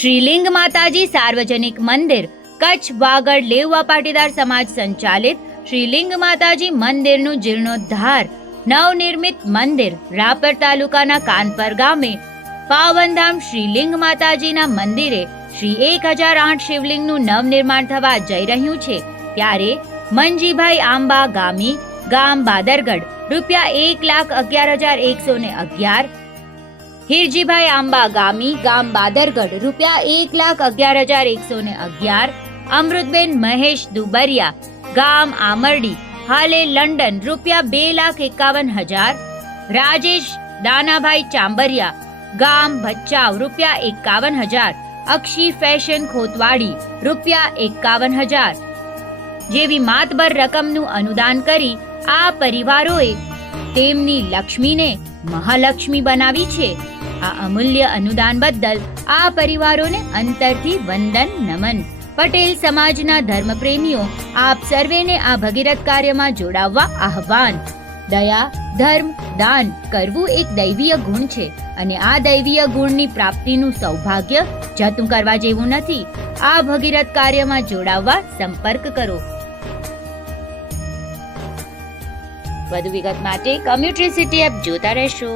શ્રીલિંગ માતાજી સાર્વજનિક મંદિર કચ્છ વાગડ લેઉવા પાટીદાર સમાજ સંચાલિત શ્રીલિંગ માતાજી મંદિરનું જીર્ણોદ્ધાર નવનિર્મિત મંદિર રાપર તાલુકાના કાનપર ગામે પાવનધામ શ્રીલિંગ માતાજીના મંદિરે શ્રી 1008 શિવલિંગનું નવનિર્માણ થવા જઈ રહ્યું છે ત્યારે મંજીભાઈ આંબા ગામી ગામ બાદરગઢ ₹1,11,111, હિરજીભાઈ આંબા ગામી ગામ બાદરગઢ ₹1,11,111, અમૃતબેન મહેશ દુબરિયા ગામ આમરડી હાલે લંડન ₹2,51,000, રાજેશ દાનાભાઈ ચાંબરિયા ગામ ભચાઉ ₹51,000, અક્ષી ફેશન ખોતવાડી ₹51,000 જેવી માતબર રકમનું અનુદાન કરી આ પરિવારોએ તેમની લક્ષ્મીને મહાલક્ષ્મી બનાવી છે। આ અમૂલ્ય અનુદાન બદલ આ પરિવારોને અંતરથી વંદન નમન। પટેલ સમાજના ધર્મપ્રેમીઓ આપ સર્વેને આ ભગીરથ કાર્યમાં જોડાવવા આહ્વાન। દયા, ધર્મ, દાન કરવું એક દૈવીય ગુણ છે અને આ દૈવીય ગુણની પ્રાપ્તિનું સૌભાગ્ય જતું કરવા જેવું નથી। આ ભગીરથ કાર્યમાં જોડાવવા સંપર્ક કરો। વધુ વિગત માટે કમ્યુટ્રી સિટી એપ જોતા રહેશો।